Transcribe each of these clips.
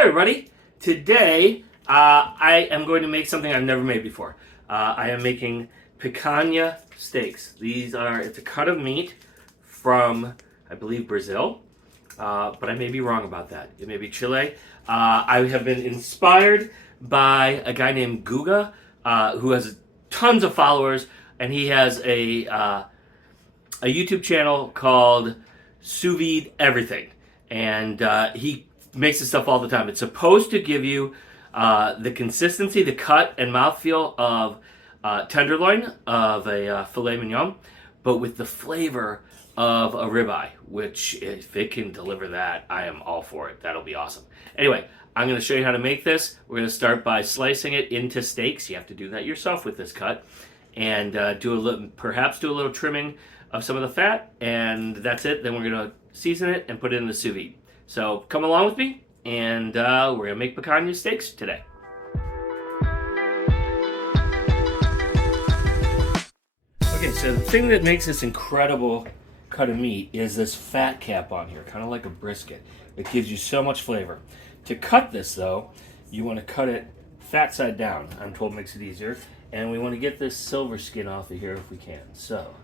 Hi everybody! Today I am going to make something I've never made before. I am making picanha steaks. It's a cut of meat from, I believe, Brazil, but I may be wrong about that. It may be Chile. I have been inspired by a guy named Guga, who has tons of followers, and he has a YouTube channel called Sous Vide Everything, and he makes this stuff all the time. It's supposed to give you the consistency, the cut, and mouthfeel of tenderloin of a filet mignon, but with the flavor of a ribeye, which if it can deliver that, I am all for it. That'll be awesome. Anyway, I'm going to show you how to make this. We're going to start by slicing it into steaks. You have to do that yourself with this cut, and perhaps do a little trimming of some of the fat, and that's it. Then we're going to season it and put it in the sous vide. So come along with me, and we're going to make picanha steaks today. Okay, so the thing that makes this incredible cut of meat is this fat cap on here, kind of like a brisket. It gives you so much flavor. To cut this, though, you want to cut it fat side down. I'm told makes it easier. And we want to get this silver skin off of here if we can. So,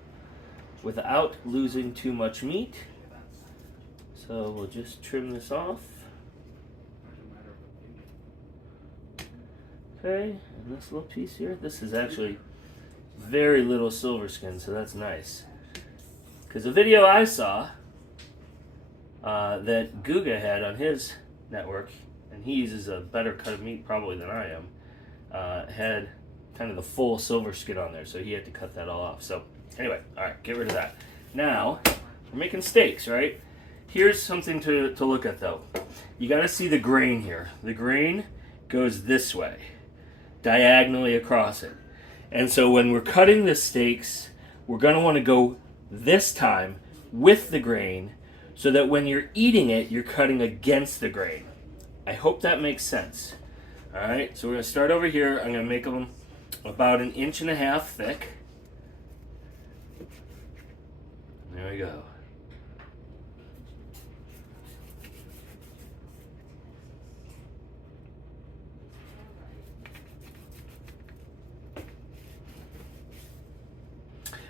without losing too much meat, so we'll just trim this off. Okay, and this little piece here, this is actually very little silver skin, so that's nice. Because the video I saw that Guga had on his network, and he uses a better cut of meat probably than I am, had kind of the full silver skin on there, so he had to cut that all off. So anyway, all right, get rid of that. Now, we're making steaks, right? Here's something to look at, though. You got to see the grain here. The grain goes this way, diagonally across it. And so when we're cutting the steaks, we're going to want to go this time with the grain so that when you're eating it, you're cutting against the grain. I hope that makes sense. All right, so we're going to start over here. I'm going to make them about 1.5 inches thick. There we go.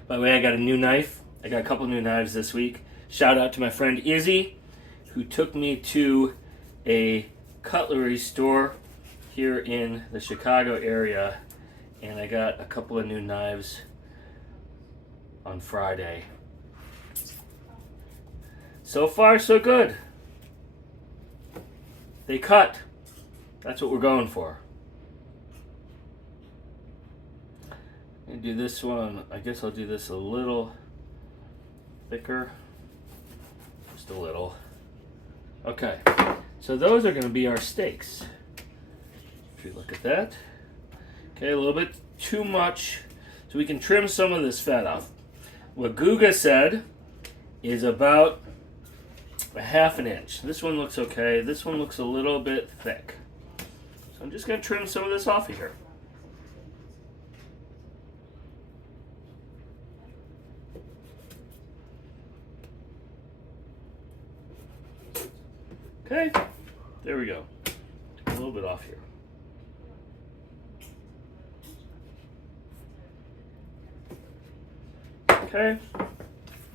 By the way, I got a new knife. I got a couple new knives this week. Shout out to my friend Izzy, who took me to a cutlery store here in the Chicago area, and I got a couple of new knives on Friday. So far, so good. They cut. That's what we're going for. And do this one, I guess I'll do this a little thicker, just a little. Okay, so those are going to be our steaks. If you look at that. Okay, a little bit too much, so we can trim some of this fat off. What Guga said is about 1/2 inch. This one looks okay. This one looks a little bit thick. So I'm just going to trim some of this off of here. Okay, there we go. Take a little bit off here. Okay,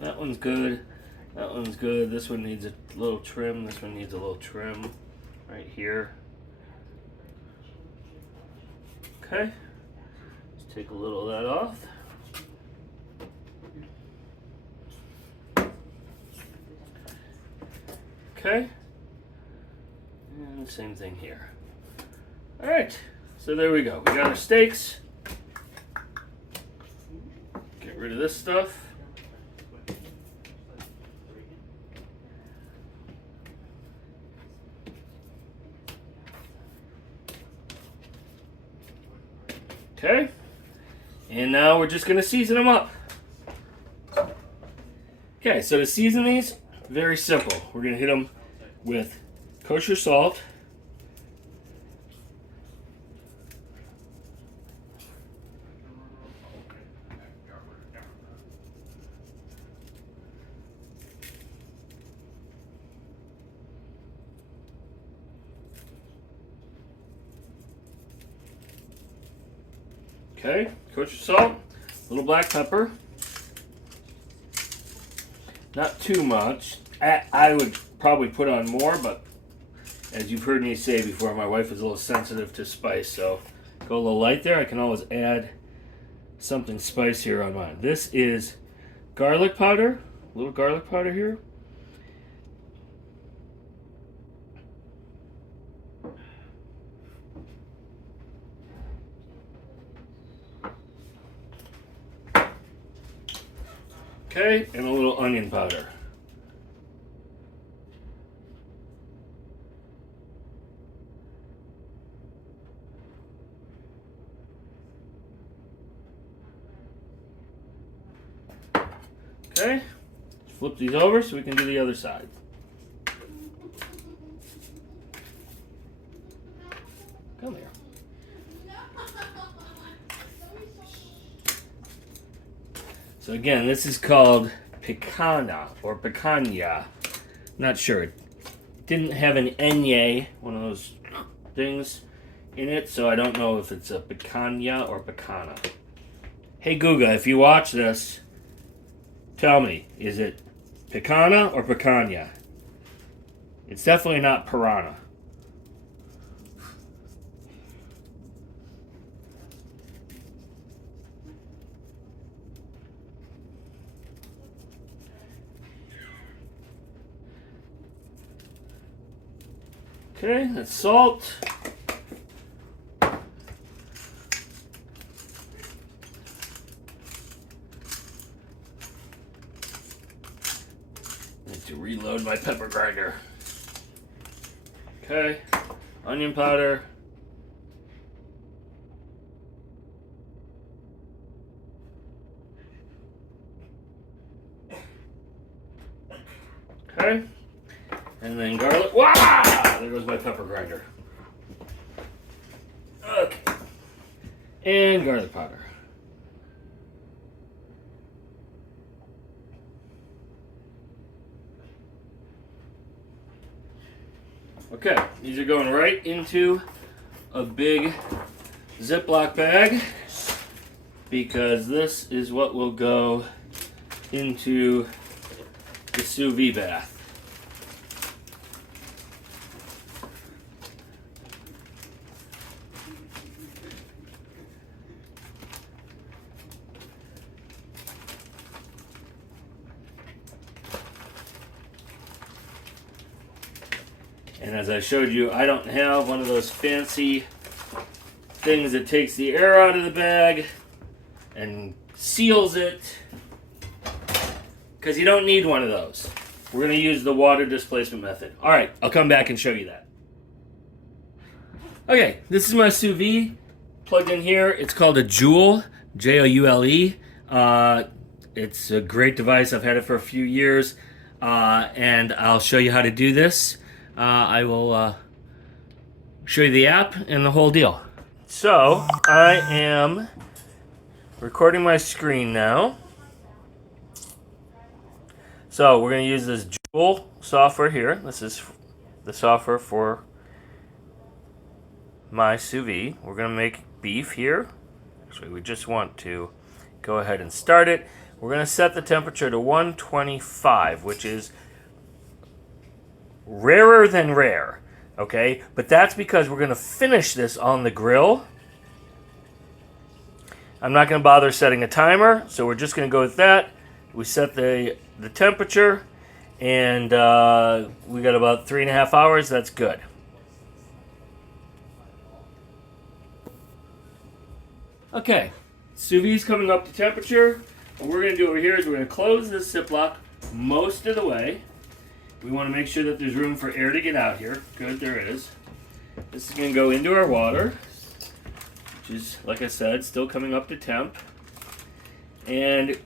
that one's good. That one's good. This one needs a little trim. This one needs a little trim right here. Okay, let's take a little of that off. Okay. And the same thing here. All right, so there we go. We got our steaks. Get rid of this stuff. Okay, and now we're just gonna season them up. Okay, so to season these, very simple. We're gonna hit them with kosher salt, Okay, kosher salt, a little black pepper. Not too much. I would probably put on more, but as you've heard me say before, my wife is a little sensitive to spice, so go a little light there. I can always add something spicier on mine. This is garlic powder, a little garlic powder here. Okay, and a little onion powder. Okay, flip these over so we can do the other side. Come here. So again, this is called picanha or picanha. Not sure. It didn't have an enye, one of those things, in it, so I don't know if it's a picanha or picanha. Hey Guga, if you watch this, tell me, is it picanha or picanha? It's definitely not piranha. Okay, that's salt. Need to reload my pepper grinder. Okay, onion powder. Okay, and then garlic. Wow! There goes my pepper grinder. Okay, and garlic powder. Okay, these are going right into a big Ziploc bag because this is what will go into the sous vide bath. And as I showed you, I don't have one of those fancy things that takes the air out of the bag and seals it, because you don't need one of those. We're going to use the water displacement method. All right, I'll come back and show you that. Okay, this is my sous vide plugged in here. It's called a Joule, Joule. It's a great device. I've had it for a few years, and I'll show you how to do this. I will show you the app and the whole deal. So, I am recording my screen now. So, we're going to use this Joule software here. This is the software for my sous vide. We're going to make beef here. Actually, we just want to go ahead and start it. We're going to set the temperature to 125, which is rarer than rare, okay? But that's because we're going to finish this on the grill. I'm not going to bother setting a timer, so we're just going to go with that. We set the temperature, and we got about 3.5 hours. That's good. Okay, sous vide's coming up to temperature. What we're going to do over here is we're going to close this Ziploc most of the way. We want to make sure that there's room for air to get out here. Good, there is. This is going to go into our water, which is, like I said, still coming up to temp. And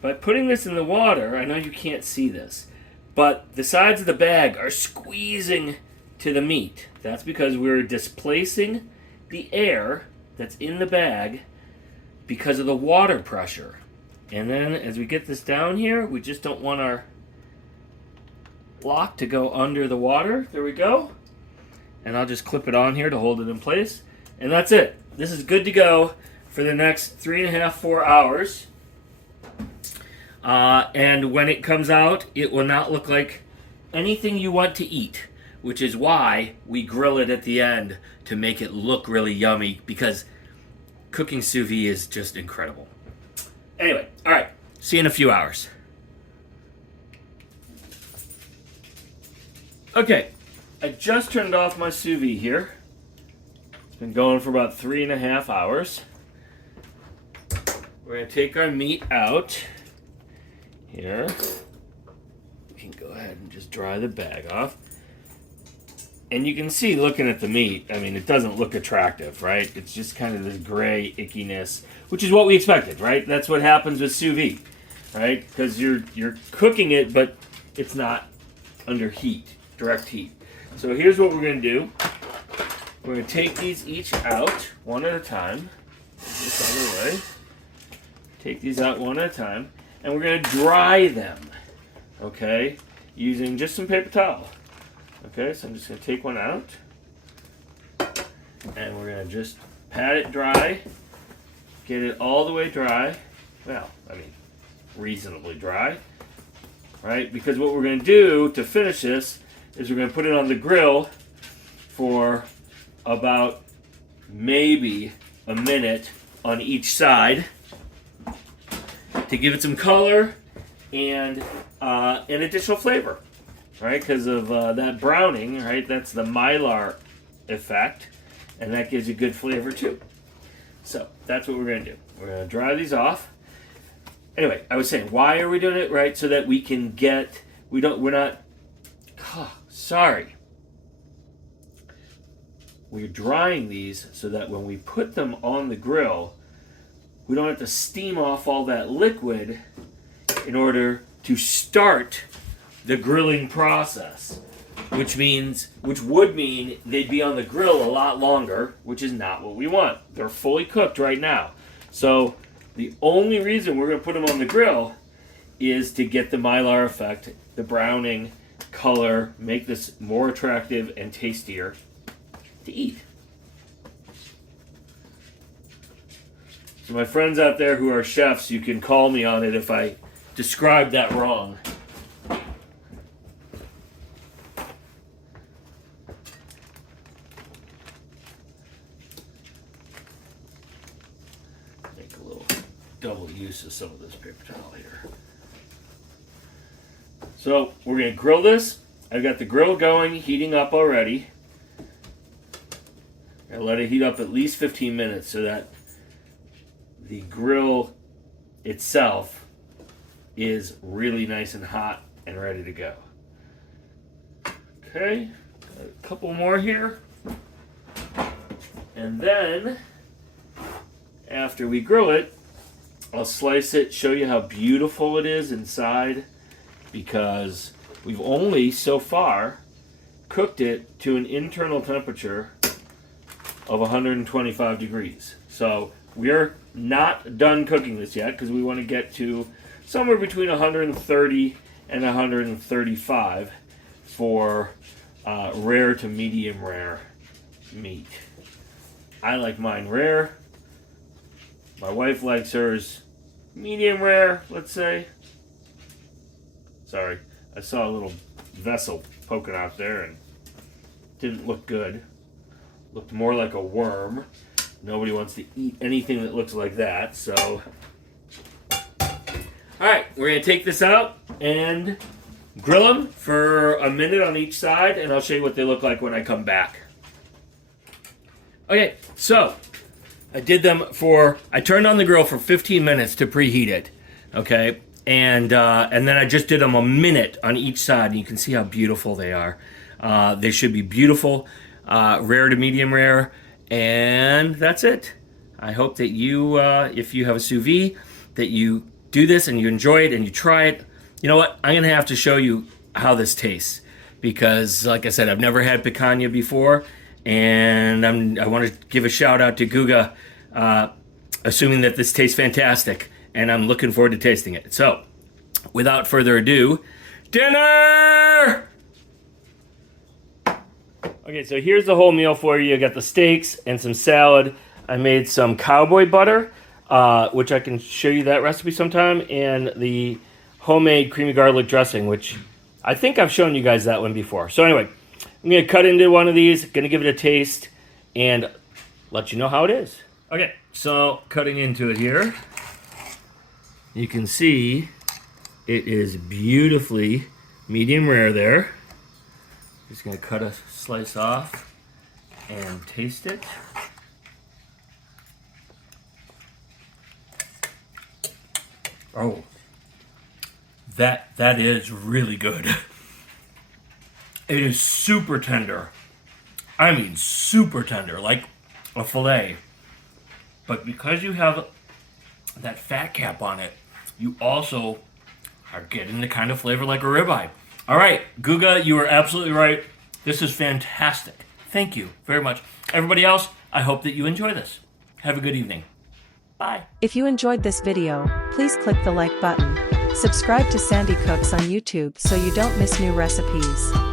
by putting this in the water, I know you can't see this, but the sides of the bag are squeezing to the meat. That's because we're displacing the air that's in the bag because of the water pressure. And then as we get this down here, we just don't want our block to go under the water. There we go. And I'll just clip it on here to hold it in place. And that's it. This is good to go for the next 3.5, 4 hours. And when it comes out, it will not look like anything you want to eat, which is why we grill it at the end to make it look really yummy, because cooking sous vide is just incredible. Anyway, all right, see you in a few hours. Okay, I just turned off my sous vide here. It's been going for about 3.5 hours. We're gonna take our meat out here. We can go ahead and just dry the bag off. And you can see, looking at the meat, I mean, it doesn't look attractive, right? It's just kind of this gray ickiness, which is what we expected, right? That's what happens with sous vide, right? Because you're cooking it, but it's not under heat, direct heat. So here's what we're going to do. We're going to take these each out one at a time. This out of the way. Take these out one at a time. And we're going to dry them, okay? Using just some paper towel. Okay, so I'm just going to take one out. And we're going to just pat it dry. Get it all the way dry. Well, I mean, reasonably dry. Right? Because what we're going to do to finish this is we're going to put it on the grill for about maybe a minute on each side to give it some color and an additional flavor, right? Because of that browning, right? That's the Mylar effect, and that gives you good flavor too. So that's what we're going to do. We're going to dry these off. Anyway, I was saying, why are we doing it, right? So that we can get, we're drying these so that when we put them on the grill, we don't have to steam off all that liquid in order to start the grilling process, which would mean they'd be on the grill a lot longer, which is not what we want. They're fully cooked right now. So the only reason we're going to put them on the grill is to get the Mylar effect, the browning, color, make this more attractive and tastier to eat. So my friends out there who are chefs, you can call me on it if I described that wrong. Make a little double use of some of this paper towel here. So we're going to grill this. I've got the grill going, heating up already. I let it heat up at least 15 minutes so that the grill itself is really nice and hot and ready to go. Okay, got a couple more here. And then, after we grill it, I'll slice it, show you how beautiful it is inside, because we've only, so far, cooked it to an internal temperature of 125 degrees. So we're not done cooking this yet, because we want to get to somewhere between 130 and 135 for rare to medium rare meat. I like mine rare. My wife likes hers medium rare, let's say. Sorry, I saw a little vessel poking out there and didn't look good. Looked more like a worm. Nobody wants to eat anything that looks like that, so. Alright, we're going to take this out and grill them for a minute on each side, and I'll show you what they look like when I come back. Okay, so I turned on the grill for 15 minutes to preheat it, okay? And then I just did them a minute on each side, and you can see how beautiful they are. They should be beautiful, rare to medium rare, and that's it. I hope that you, if you have a sous vide, that you do this and you enjoy it and you try it. You know what? I'm going to have to show you how this tastes, because, like I said, I've never had picanha before, and I want to give a shout out to Guga, assuming that this tastes fantastic, and I'm looking forward to tasting it. So, without further ado, dinner! Okay, so here's the whole meal for you. I got the steaks and some salad. I made some cowboy butter, which I can show you that recipe sometime, and the homemade creamy garlic dressing, which I think I've shown you guys that one before. So anyway, I'm going to cut into one of these, going to give it a taste, and let you know how it is. Okay, so cutting into it here, you can see it is beautifully medium rare there. Just going to cut a slice off and taste it. Oh, that is really good. It is super tender. I mean super tender, like a filet. But because you have that fat cap on it, you also are getting the kind of flavor like a ribeye. All right, Guga, you are absolutely right. This is fantastic. Thank you very much. Everybody else, I hope that you enjoy this. Have a good evening. Bye. If you enjoyed this video, please click the like button. Subscribe to Sandi Cooks on YouTube so you don't miss new recipes.